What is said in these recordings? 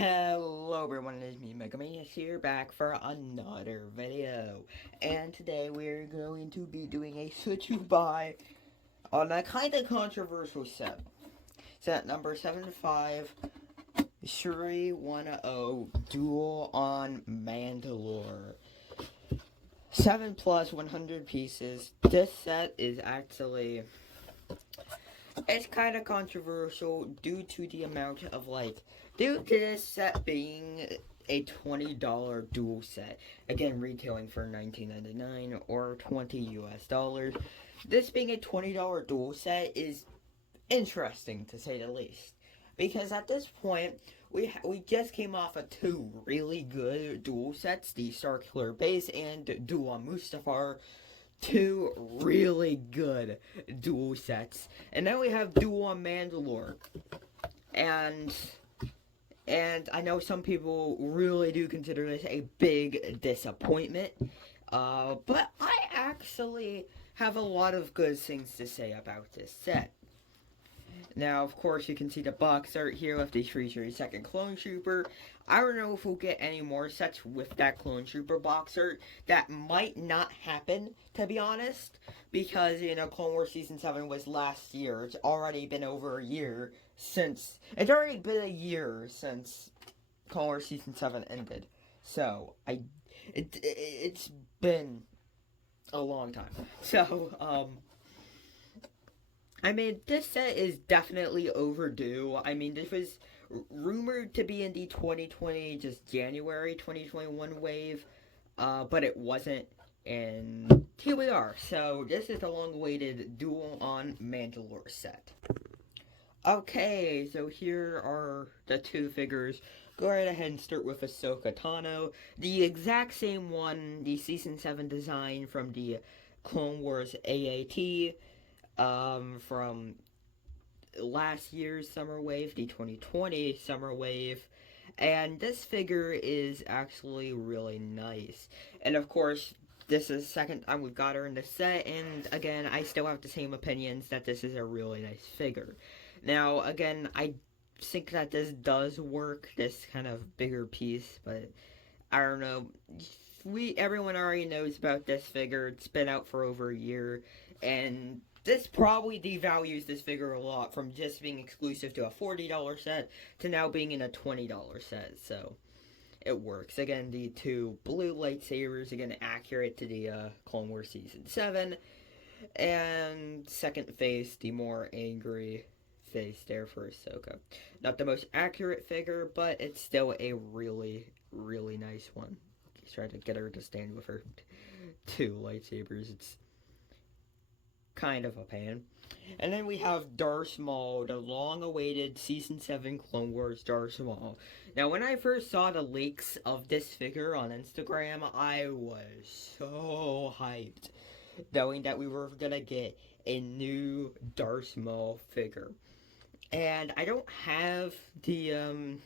Hello everyone, it is me, Megamaniac here, back for another video. And today we're going to be doing a switch to buy on a kind of controversial set. Set number 75, Shuri 10 Duel on Mandalore. 7 plus 100 pieces. This set is actually... It's kind of controversial due to the amount of, due to this set being a $20 dual set. Again, retailing for $19.99 or $20 US. This being a $20 dual set is interesting, to say the least. Because at this point, we just came off of two really good dual sets, the Starkiller Base and Duel on Mustafar. Two really good dual sets. And then we have Duel on Mandalore. And I know some people really do consider this a big disappointment. But I actually have a lot of good things to say about this set. Now, of course, you can see the box art here with the 332nd Clone Trooper. I don't know if we'll get any more sets with that Clone Trooper box art. That might not happen, to be honest, because, Clone Wars Season 7 was last year. It's already been over a year since... It's already been a year since Clone Wars Season 7 ended. So, it's been a long time. So, this set is definitely overdue. This was rumored to be in the 2020, just January 2021 wave, but it wasn't, and here we are. So, this is the long-awaited Duel on Mandalore set. Okay, so here are the two figures. Go right ahead and start with Ahsoka Tano. The exact same one, the Season 7 design from the Clone Wars AAT. From last year's summer wave, the 2020 summer wave, and this figure is actually really nice. And of course, this is the second time we've got her in the set, and again, I still have the same opinions that this is a really nice figure. Now, again, I think that this does work, this kind of bigger piece, but I don't know. Everyone already knows about this figure. It's been out for over a year, and this probably devalues this figure a lot from just being exclusive to a $40 set to now being in a $20 set, so it works. Again, the two blue lightsabers, again, accurate to the Clone Wars Season 7, and second face, the more angry face there for Ahsoka. Not the most accurate figure, but it's still a really, really nice one. He's trying to get her to stand with her two lightsabers. It's kind of a pain. And then we have Darth Maul, the long-awaited Season 7 Clone Wars Darth Maul. Now, when I first saw the leaks of this figure on Instagram, I was so hyped, knowing that we were gonna get a new Darth Maul figure. And I don't have the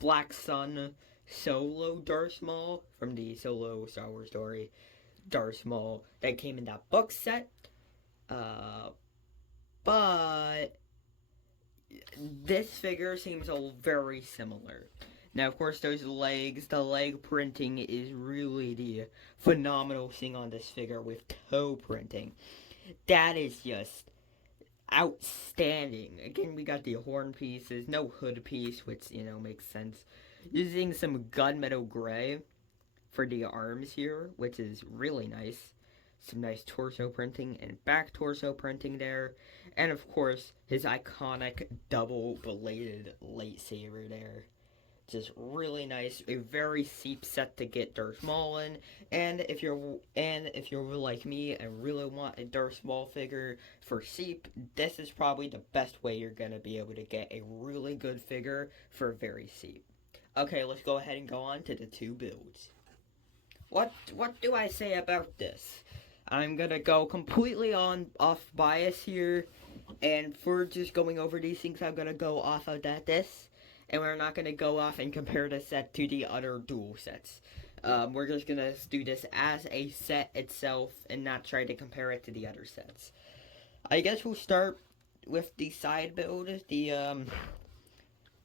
Black Sun Solo Darth Maul from the Solo Star Wars story Darth Maul that came in that book set. But this figure seems very similar. Now, of course, those legs, the leg printing is really the phenomenal thing on this figure with toe printing. That is just outstanding. Again, we got the horn pieces, no hood piece, which, makes sense. Using some gunmetal gray for the arms here, which is really nice. Some nice torso printing and back torso printing there. And of course, his iconic double-bladed lightsaber there. Just really nice. A very cheap set to get Darth Maul in. And if you're like me and really want a Darth Maul figure for cheap, this is probably the best way you're gonna be able to get a really good figure for very cheap. Okay, let's go ahead and go on to the two builds. What do I say about this? I'm gonna go completely off bias here, and for just going over these things, I'm gonna go off of this, and we're not gonna go off and compare the set to the other dual sets. We're just gonna do this as a set itself, and not try to compare it to the other sets. I guess we'll start with the side build, the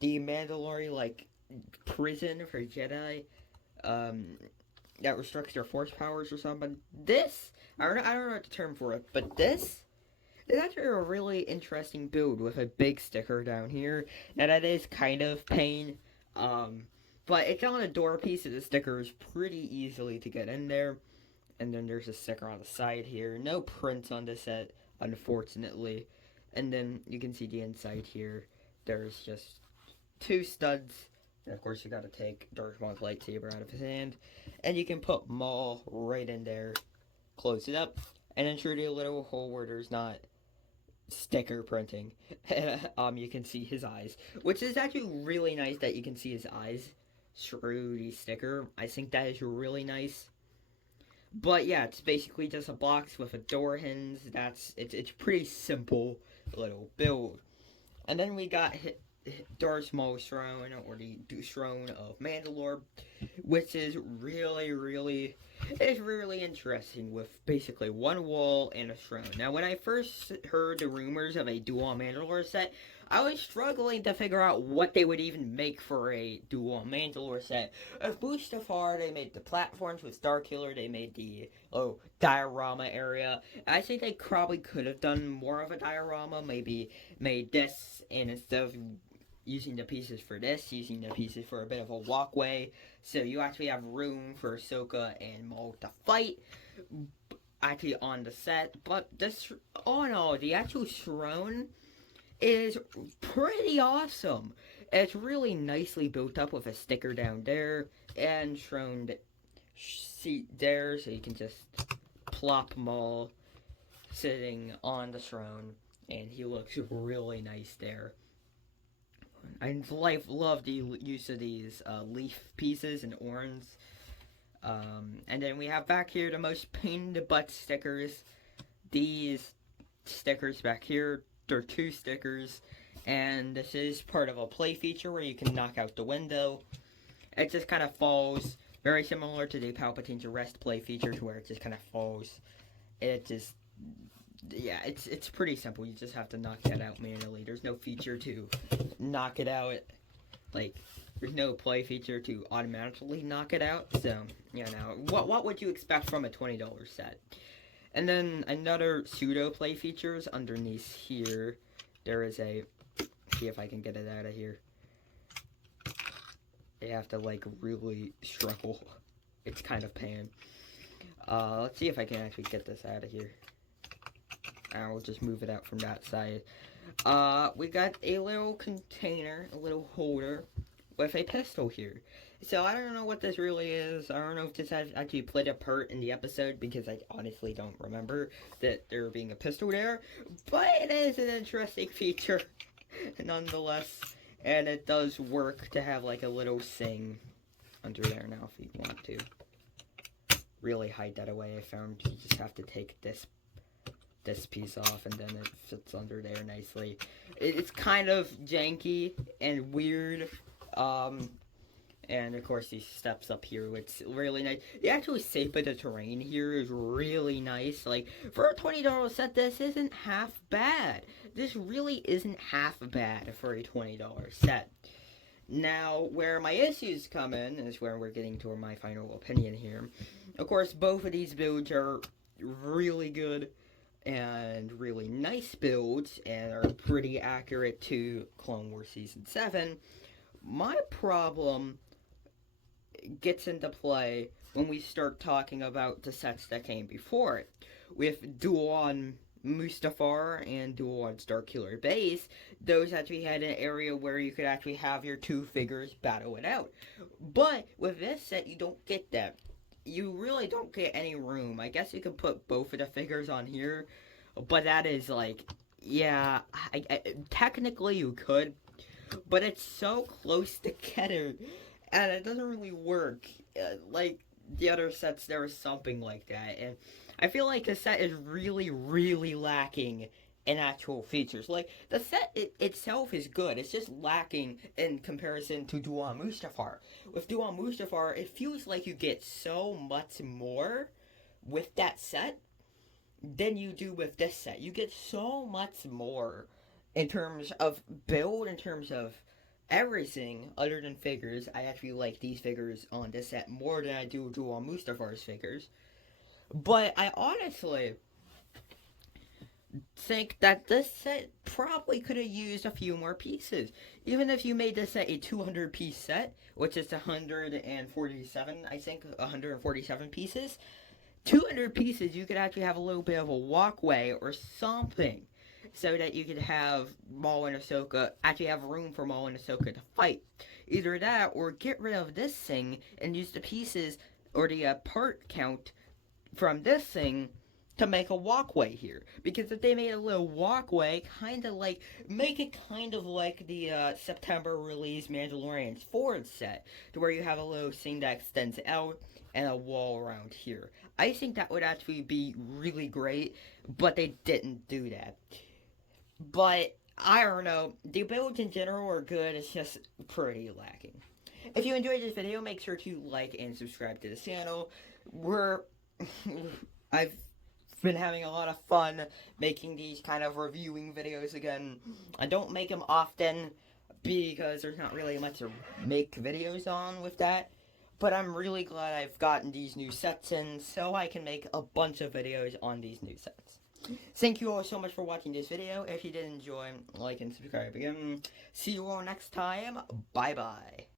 Mandalore prison for Jedi. Um, that restricts their force powers or something. This, I don't know what the term for it, but this is actually a really interesting build with a big sticker down here. Now that is kind of pain, um, but it's on a door piece, and the sticker is pretty easily to get in there. And then there's a sticker on the side here. No prints on this set, unfortunately. And then you can see the inside here. There's just two studs. And of course, you gotta take Darth Maul's lightsaber out of his hand. And you can put Maul right in there, close it up, and ensure the little hole where there's not sticker printing. You can see his eyes, which is actually really nice that you can see his eyes through the sticker. I think that is really nice. But yeah, it's basically just a box with a door hinge. It's pretty simple little build. And then we got Darth Maul's throne, or the throne of Mandalore, which is really interesting, with basically one wall and a throne. Now, when I first heard the rumors of a Duel Mandalore set, I was struggling to figure out what they would even make for a Duel Mandalore set. Of Mustafar, they made the platforms with Starkiller, they made the diorama area. I think they probably could have done more of a diorama, maybe made this, and instead of using the pieces for this, using the pieces for a bit of a walkway, so you actually have room for Ahsoka and Maul to fight, actually on the set. But this, all in all, the actual throne is pretty awesome. It's really nicely built up with a sticker down there, and throne seat there, so you can just plop Maul sitting on the throne, and he looks really nice there. I love the use of these leaf pieces and orange. And then we have back here the most pain in the butt stickers. These stickers back here, they're two stickers. And this is part of a play feature where you can knock out the window. It just kind of falls, very similar to the Palpatine's Arrest play features, where it just kind of falls. It just, yeah, it's pretty simple. You just have to knock that out manually. There's no feature to knock it out. Like, there's no play feature to automatically knock it out. So, you know, what would you expect from a $20 set? And then another pseudo play features underneath here. There is a, see if I can get it out of here. You have to, like, really struggle. It's kind of pain. Let's see if I can actually get this out of here. I will just move it out from that side. We got a little container, a little holder, with a pistol here. So I don't know what this really is. I don't know if this has actually played a part in the episode, because I honestly don't remember that there being a pistol there. But it is an interesting feature, nonetheless. And it does work to have like a little sing under there now if you want to. Really hide that away. I found you just have to take this piece off, and then it fits under there nicely. It's kind of janky and weird, and of course these steps up here, it's really nice. The actual shape of the terrain here is really nice. Like, for a $20 set, this isn't half bad. This really isn't half bad for a $20 set. Now, where my issues come in is where we're getting to my final opinion here. Of course, both of these builds are really good and really nice builds, and are pretty accurate to Clone Wars Season 7. My problem gets into play when we start talking about the sets that came before it. With Duel on Mustafar and Duel on Starkiller Base, those actually had an area where you could actually have your two figures battle it out. But with this set, you don't get that. You really don't get any room. I guess you could put both of the figures on here, but that is like, yeah, technically you could, but it's so close together, and it doesn't really work. Like the other sets, there was something like that, and I feel like the set is really lacking in actual features. Like, the set itself is good, it's just lacking in comparison to Duel on Mustafar. With Duel on Mustafar, it feels like you get so much more with that set than you do with this set. You get so much more in terms of build, in terms of everything other than figures. I actually like these figures on this set more than I do on Mustafar's figures. But I honestly think that this set probably could have used a few more pieces. Even if you made this set a 200 piece set, which is 147, I think, 147 pieces, 200 pieces, you could actually have a little bit of a walkway or something so that you could have Maul and Ahsoka actually have room for Maul and Ahsoka to fight. Either that or get rid of this thing and use the pieces or the part count from this thing to make a walkway here. Because if they made a little walkway, kind of like, make it kind of like the September release Mandalorian's Ford set, to where you have a little thing that extends out and a wall around here. I think that would actually be really great, but they didn't do that. But I don't know, the builds in general are good, it's just pretty lacking. If you enjoyed this video, make sure to like and subscribe to the channel. We're I've been having a lot of fun making these kind of reviewing videos again. I don't make them often because there's not really much to make videos on with that. But I'm really glad I've gotten these new sets in so I can make a bunch of videos on these new sets. Thank you all so much for watching this video. If you did enjoy, like and subscribe again. See you all next time. Bye bye.